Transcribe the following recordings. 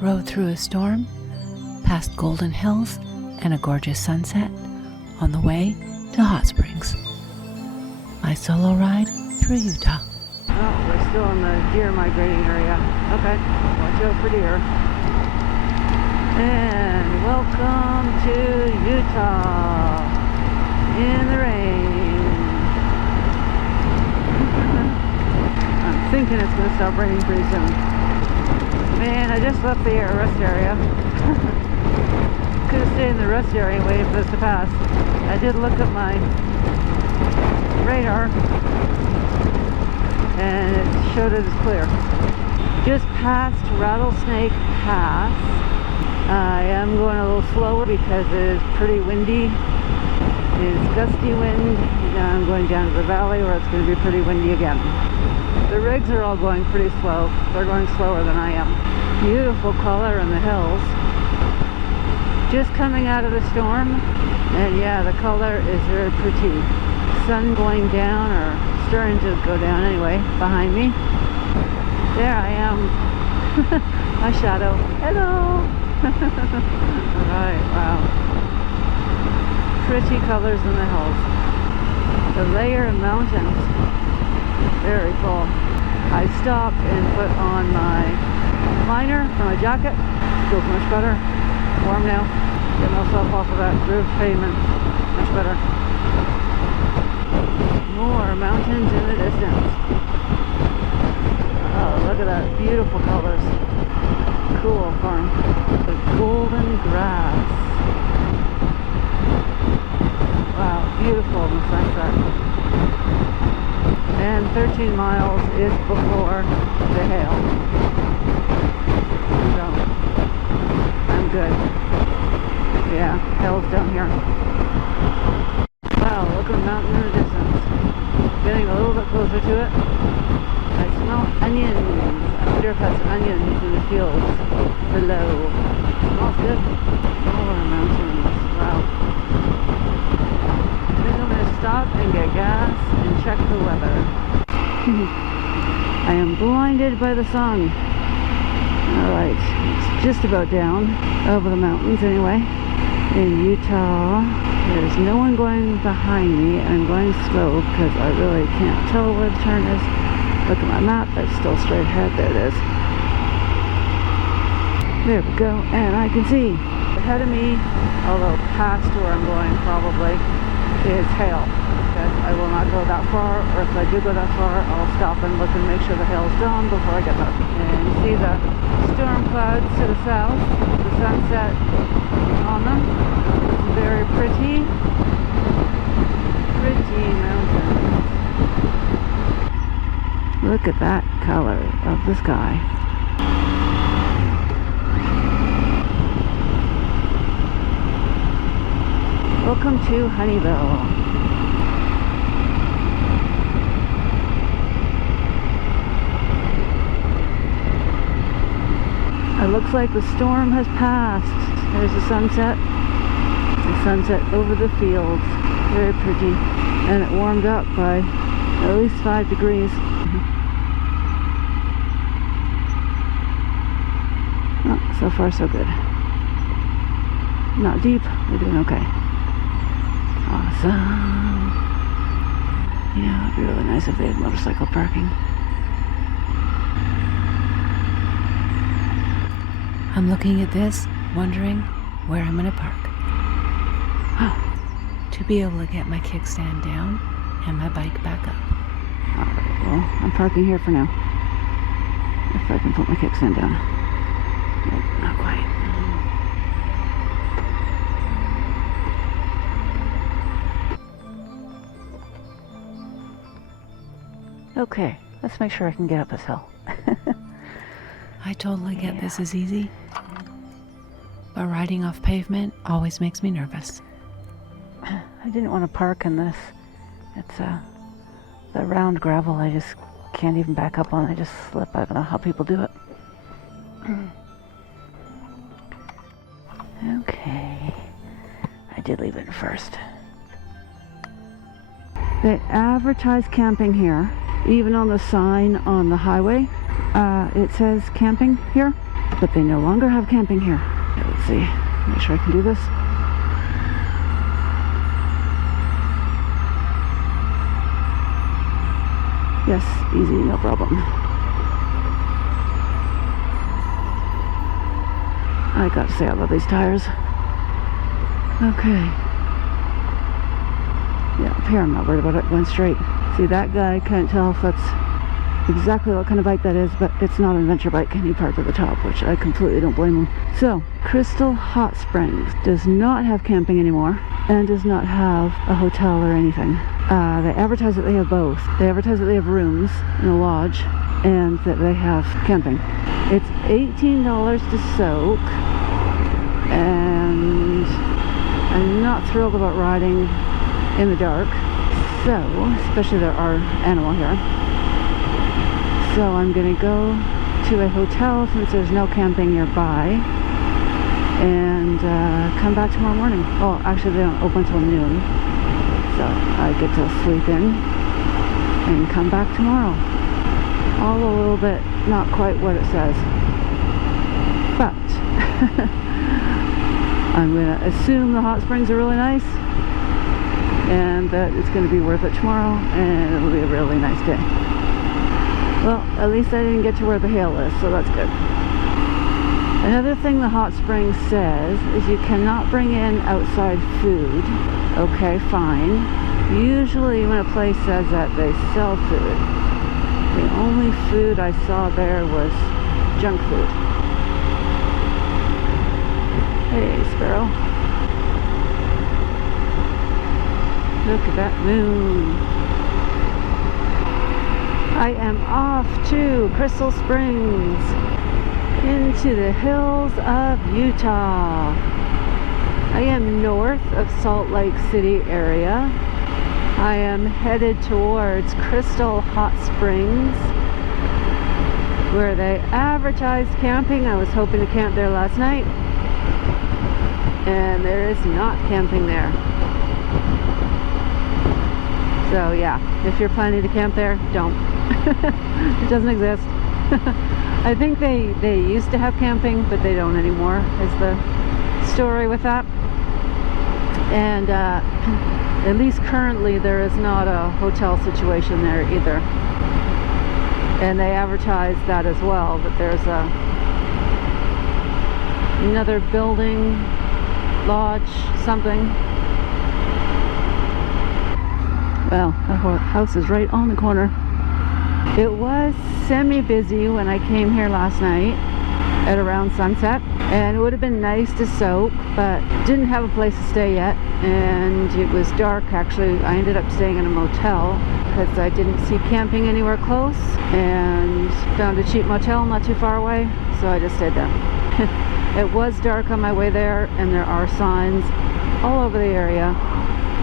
Rode through a storm, past golden hills and a gorgeous sunset, on the way to Hot Springs. My solo ride through Utah. Oh, we're still in the deer migrating area. Okay, watch out for deer. And welcome to Utah in the rain. I'm thinking it's going to stop raining pretty soon. Man, I just left the rest area. Could have stayed in the rest area and waited for this to pass. I did look at my radar and it showed it as clear. Just past Rattlesnake Pass. I am going a little slower because it is pretty windy. It's gusty wind. Now I'm going down to the valley where it's going to be pretty windy again. The rigs are all going pretty slow. They're going slower than I am. Beautiful color in the hills. Just coming out of the storm, and yeah, the color is very pretty. Sun going down, or starting to go down anyway, behind me. There I am. My shadow. Hello. Alright, wow. Pretty colors in the hills. The layer of mountains. Very cool. I stopped and put on my liner for my jacket. Feels much better. Warm now. Get myself off of that grooved pavement. Much better. More mountains in the distance. Oh, look at that. Beautiful colors. Cool farm. The golden grass. Wow, beautiful in the sunset. And 13 miles is before the hail. So, I'm good. Yeah, hail's down here. Wow, look at the mountain in the distance. Getting a little bit closer to it. I smell onions. I wonder if that's onions in the fields below. Smells good. More mountains. Wow. I think I'm going to stop and get gas and check the weather. I am blinded by the sun. Alright, it's just about down over the mountains anyway. In Utah, there's no one going behind me, and I'm going slow because I really can't tell where the turn is. Look at my map, it's still straight ahead. There it is. There we go, and I can see ahead of me, although past where I'm going probably, is hail. Because I will not go that far, or if I do go that far, I'll stop and look and make sure the hail's gone before I get there. And you see the storm clouds to the south, the sunset on them. It's very pretty, pretty mountains. Look at that color of the sky. Welcome to Honeyville. It looks like the storm has passed. There's the sunset. The sunset over the fields. Very pretty. And it warmed up by at least 5 degrees. Oh, so far so good. Not deep. We're doing okay. Awesome. Yeah, it'd be really nice if they had motorcycle parking. I'm looking at this, wondering where I'm going to park. To be able to get my kickstand down and my bike back up. Alright, well, I'm parking here for now. If I can put my kickstand down. Nope, not quite. Okay, let's make sure I can get up this hill. I totally get this is easy, but riding off pavement always makes me nervous. I didn't want to park in this. It's the round gravel I just can't even back up on. I just slip. I don't know how people do it. Okay. I did leave it first. They advertise camping here. Even on the sign on the highway, it says camping here. but they no longer have camping here. Okay, let's see, make sure I can do this. Yes, easy, no problem. I gotta say, I love these tires. Okay. Yeah, up here I'm not worried about it going straight. See, that guy can't tell if that's exactly what kind of bike that is, but it's not an adventure bike, and he parked at the top, which I completely don't blame him. So, Crystal Hot Springs does not have camping anymore, and does not have a hotel or anything. They advertise that they have both. They advertise that they have rooms in a lodge, and that they have camping. It's $18 to soak, and I'm not thrilled about riding in the dark, so, especially there are animal here. So I'm gonna go to a hotel since there's no camping nearby, and come back tomorrow morning. Oh, actually they don't open until noon, so I get to sleep in and come back tomorrow. All a little bit not quite what it says, but I'm gonna assume the hot springs are really nice, and that it's going to be worth it tomorrow, and it'll be a really nice day. Well, at least I didn't get to where the hail is, so that's good. Another thing the hot springs says is you cannot bring in outside food. Okay, fine. Usually when a place says that, they sell food. The only food I saw there was junk food. Hey, sparrow. Look at that moon. I am off to Crystal Springs, into the hills of Utah. I am north of Salt Lake City area. I am headed towards Crystal Hot Springs, where they advertised camping. I was hoping to camp there last night, and there is not camping there. So yeah, if you're planning to camp there, don't. It doesn't exist. I think they used to have camping, but they don't anymore, is the story with that. And at least currently there is not a hotel situation there either. And they advertise that as well, that there's another building, lodge, something. Well, that house is right on the corner. It was semi-busy when I came here last night at around sunset, and it would have been nice to soak, but didn't have a place to stay yet, and it was dark. Actually, I ended up staying in a motel because I didn't see camping anywhere close, and found a cheap motel not too far away, so I just stayed there. It was dark on my way there, and there are signs all over the area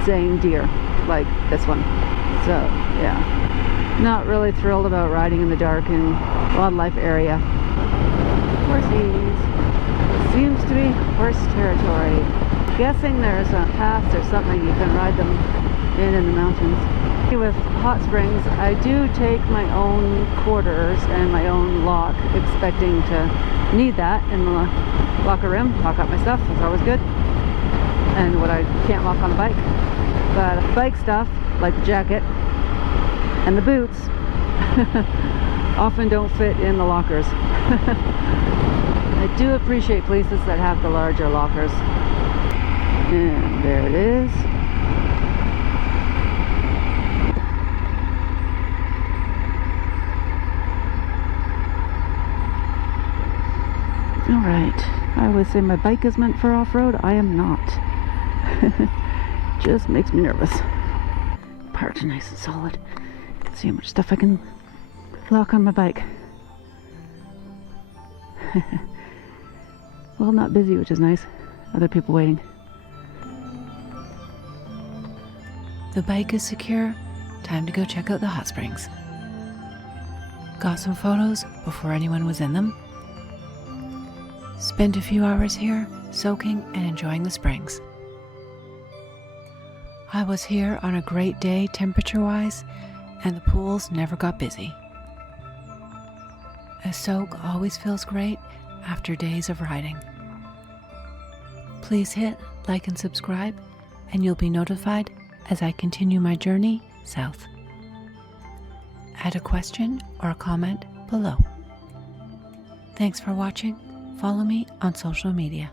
saying deer, like this one. So yeah, not really thrilled about riding in the dark in wildlife area. Horsies. Seems to be horse territory. Guessing there's a path or something you can ride them in the mountains. With hot springs, I do take my own quarters and my own lock, expecting to need that in the locker room. Lock up my stuff, that's always good. And what I can't lock on a bike. But bike stuff, like the jacket and the boots, often don't fit in the lockers. I do appreciate places that have the larger lockers. And there it is. Alright, I would say my bike is meant for off-road. I am not. Just makes me nervous. Parked nice and solid. See how much stuff I can lock on my bike. Well, not busy, which is nice. Other people waiting. The bike is secure. Time to go check out the hot springs. Got some photos before anyone was in them. Spent a few hours here, soaking and enjoying the springs. I was here on a great day temperature-wise, and the pools never got busy. A soak always feels great after days of riding. Please hit like and subscribe, and you'll be notified as I continue my journey south. Add a question or a comment below. Thanks for watching. Follow me on social media.